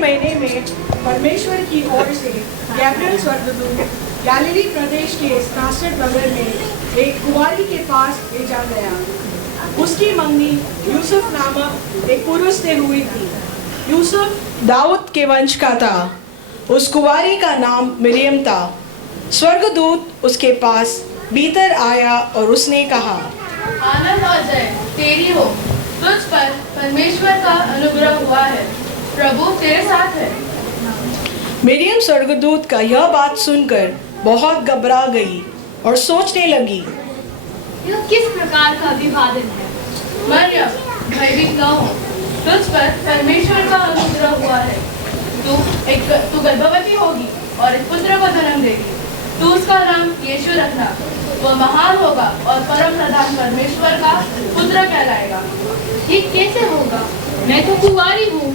महीने में परमेश्वर की ओर से गैब्रिएल स्वर्गदूत गैलिली प्रदेश के नासरत नगर में एक कुंवारी के पास भेजा गया। उसकी मंगनी यूसुफ नामक एक पुरुष से हुई थी। यूसुफ दाऊद के वंश का था। उस कुंवारी का नाम मिरियम था। स्वर्गदूत उसके पास भीतर आया और उसने कहा, आनंद और जय तेरी हो, तुझ पर परमेश्वर का अनुग्रह हुआ है, प्रभु तेरे साथ है। मिरियम स्वर्गदूत का यह बात सुनकर बहुत घबरा गई और सोचने लगी, यह किस प्रकार का अभिवादन है। मरियम, भयभीत न हो, तुझ पर परमेश्वर का अनुग्रह हुआ है। तू गर्भवती होगी और एक पुत्र को जन्म देगी। तू उसका नाम यीशु रखना। वह महान होगा और परम प्रधान परमेश्वर का पुत्र कहलाएगा। ये कैसे होगा? मैं तो कुंवारी हूँ।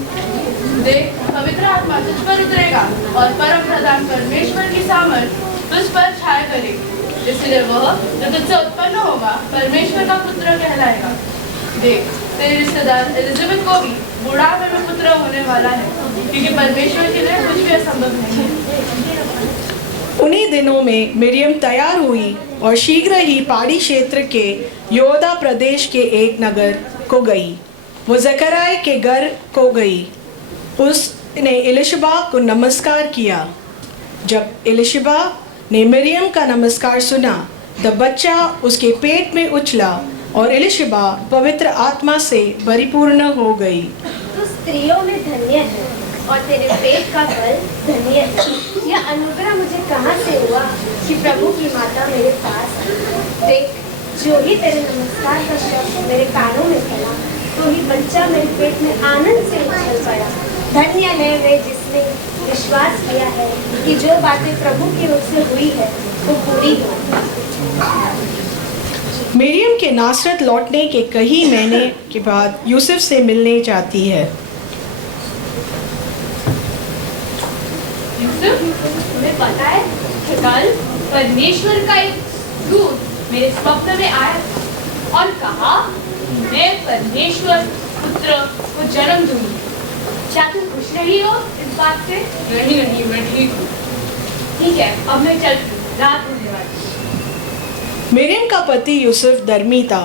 देख, पवित्र आत्मा तुझ पर उतरेगा और परम प्रधान परमेश्वर की सामर्थ तुझ पर छाया करेगी। इसलिए वह जो तुझसे उत्पन्न होगा परमेश्वर का पुत्र कहलाएगा। देख, तेरे रिश्तेदार एलिजाबेथ को भी बुढ़ापे में पुत्र होने वाला है, क्योंकि परमेश्वर के लिए कुछ भी असंभव नहीं है। उन्हीं दिनों में मिरियम तैयार हुई और शीघ्र ही पहाड़ी क्षेत्र के योदा प्रदेश के एक नगर को गई। वो जकराय के घर को गई। उसने एलिशबा को नमस्कार किया। जब एलिशबा ने मिरियम का नमस्कार सुना, तब बच्चा उसके पेट में उछला और एलिशबा पवित्र आत्मा से परिपूर्ण हो गई। तू स्त्रियों में धन्य है और तेरे पेट का फल धन्य है। यह अनुग्रह मुझे कहाँ से हुआ कि प्रभु की माता मेरे पास आई। देख, जो ही तेरे नमस्कार का शब्द मेरे कानों में पड़ा, तो ही बच्चा मेरे पेट में आनंद से उछल पड़ा। धन्य है वे जिसने विश्वास किया है कि जो बातें प्रभु की ओर से हुई है वो पूरी हो। मिरियम के नासरत लौटने के कई महीने के बाद यूसुफ से मिलने जाती है। यूसुफ, तुम्हें पता है कि कल परमेश्वर का एक दूत मेरे स्वप्न में आया और कहा, मैं परमेश्वर पुत्र को जन्म दूंगी। क्या तुम खुश रही हो इस बात से? नहीं, मैं ठीक हूँ। ठीक है, अब मैं चलती हूँ, रात होने वाली। मिरियम का पति यूसुफ धर्मी था।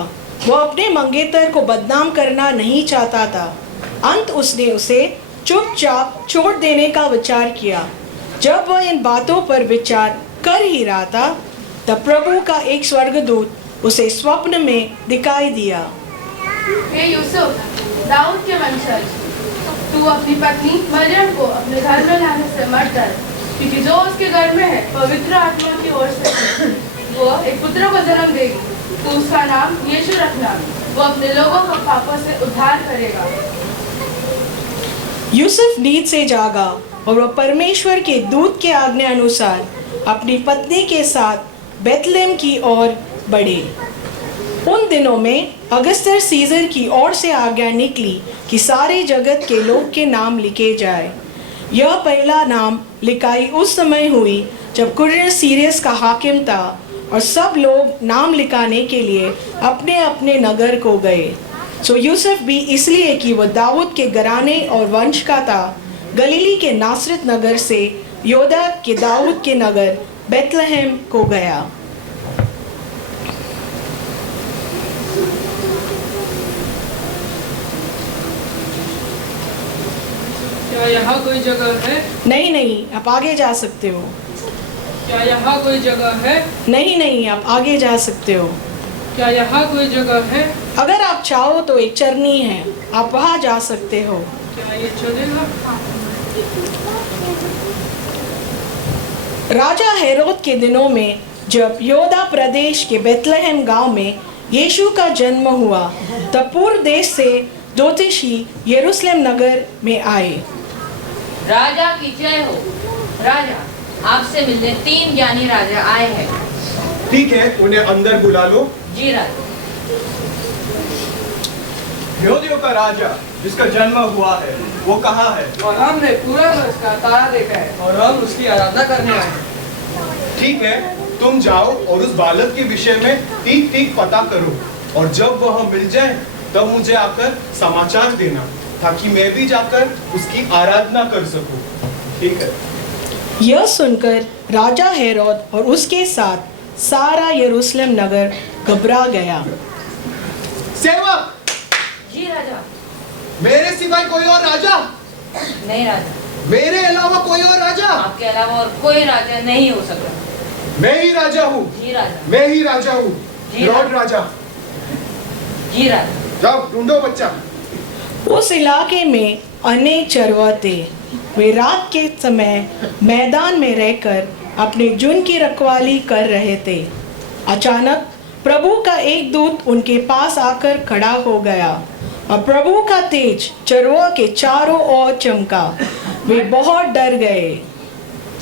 वह अपने मंगेतर को बदनाम करना नहीं चाहता था। अंत उसने उसे चुपचाप छोड़ देने का विचार किया। जब वह इन बातों पर विचार कर ही रहा था, तब प्रभु का एक स्वर्गदूत उसे स्वप्न में दिखाई दिया। हे यूसुफ, दाऊद के वंशज, तू अपनी पत्नी मरियम को अपने घर में लाने से मत डर, क्योंकि जो उसके घर में है पवित्र आत्मा की ओर से है। वो एक पुत्र को जन्म देगी। तू उसका नाम यीशु रखना। वो अपने लोगों को पापों से उद्धार करेगा। यूसुफ नींद से जागा और वह परमेश्वर के दूत के आज्ञा अनुसार अपनी पत्नी के साथ बेथलेहम की ओर बढ़े। उन दिनों में अगस्तर सीजर की ओर से आज्ञा निकली कि सारे जगत के लोग के नाम लिखे जाए। यह पहला नाम लिखाई उस समय हुई जब कुरियस सीरियस का हाकिम था और सब लोग नाम लिखाने के लिए अपने अपने नगर को गए। सो यूसुफ भी इसलिए कि वह दाऊद के घराने और वंश का था, गलीली के नासरत नगर से योदा के दाऊद के नगर बेथलेहम को गया। क्या यहाँ कोई जगह है? नहीं, आप आगे जा सकते हो। क्या यहाँ कोई जगह है? नहीं, आप आगे जा सकते हो। क्या यहाँ कोई जगह है? अगर आप चाहो तो एक चरनी है, आप वहाँ जा सकते हो। क्या ये चलेगा? राजा हेरोद के दिनों में जब योदा प्रदेश के बेथलेहम गांव में यीशु का जन्म हुआ, तब पूर्व देश से ज्योतिषी यरूशलेम नगर में आए। राजा की जय हो। राजा, आपसे मिलने 3 ज्ञानी राजा आए हैं। ठीक है, उन्हें अंदर बुला लो। जी राजा। यहूदियों का राजा जिसका जन्म हुआ है वो कहाँ है? और हमने पूरा वर्ष का तारा देखा है और हम उसकी आराधना करने आए हैं। ठीक है, तुम जाओ और उस बालक के विषय में ठीक ठीक पता करो, और जब वह मिल जाए तब मुझे आकर समाचार देना, ताकि मैं भी जाकर उसकी आराधना कर सकूं। ठीक है। यह सुनकर राजा हेरोद और उसके साथ सारा यरूशलेम नगर घबरा गया। सेवक, जी राजा। मेरे सिवाय कोई और राजा? नहीं राजा। मेरे अलावा कोई और राजा? आपके अलावा और कोई राजा नहीं हो सकता। मैं ही राजा हूँ। जी राजा। मैं ही राजा हूँ। जी लॉर्ड राजा। जी राजा। जाओ ढूंढो बच्चा। उस इलाके में अनेक चरवाहे वे रात के समय मैदान में रहकर अपने झुंड की रखवाली कर रहे थे। अचानक प्रभु का एक दूत उनके पास आकर खड़ा हो गया और प्रभु का तेज चरवाह के चारों ओर चमका। वे बहुत डर गए।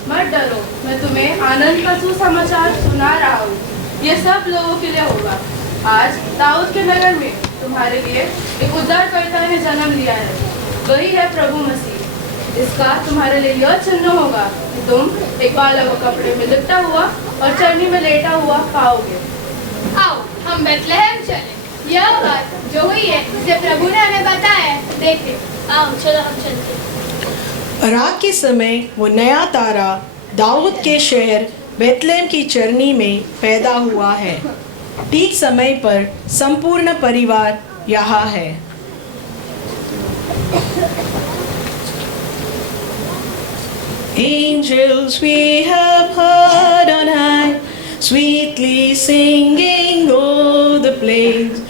मत डरो, मैं तुम्हें आनंद का सुसमाचार सुना रहा हूँ। ये सब लोगों के लिए होगा। आज दाऊद के नगर में तुम्हारे लिए एक उद्धारकर्ता ने जन्म लिया है। वही है प्रभु मसीह। इसका तुम्हारे लिए यह चिन्ह होगा कि तुम एक बालक को कपड़े में लिपटा हुआ और चरनी में लेटा हुआ पाओगे। आओ हम बेथलेहम चलें। यह बात जो हुई है जिसे प्रभु ने हमें बताया है, देखें। आओ चलो हम चलते हैं। रात के समय वो नया तारा दाऊद के शहर बेथलेहम की चरनी में पैदा हुआ है। ठीक समय पर संपूर्ण परिवार यहाँ है। Angels we have heard on high, sweetly singing o'er the plains,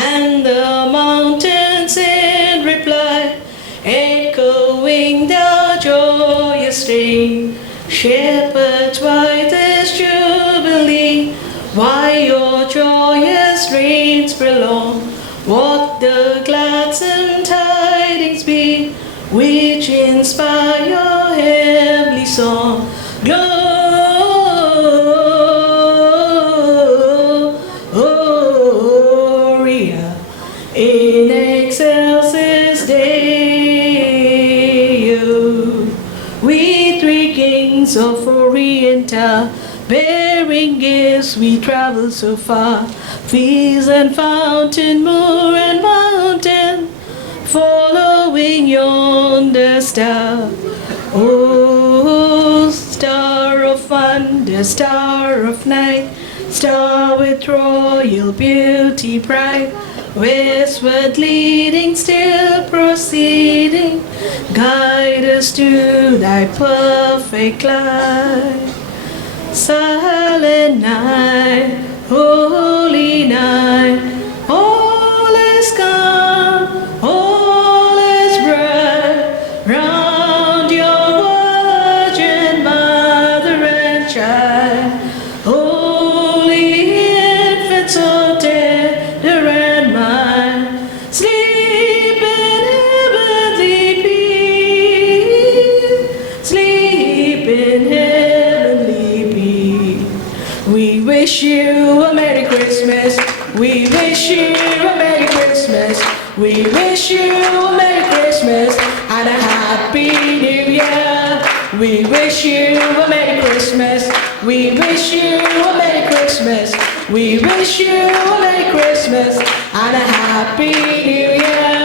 and the mountains in reply, echoing their joyous strain. Shepherds, why this jubilee? Why your joyous reigns prolong? What the gladsome tidings be, which inspire your heavenly song? Gloria in excelsis Deo. We three kings of Oriental, bearing gifts we travel so far, fields and fountain, moor and mountain, following yonder star. Oh, star of wonder, star of night, star with royal beauty bright, westward leading, still proceeding, guide us to thy perfect light. Silent night, holy night, all is calm, all is bright, round your virgin mother and child. Holy infant, so tender and mild, sleep in heavenly peace, sleep in heavenly peace. We wish you a Merry Christmas. We wish you a Merry Christmas. We wish you a Merry Christmas and a Happy New Year. We wish you a Merry Christmas. We wish you a Merry Christmas. We wish you a Merry Christmas and a Happy New Year.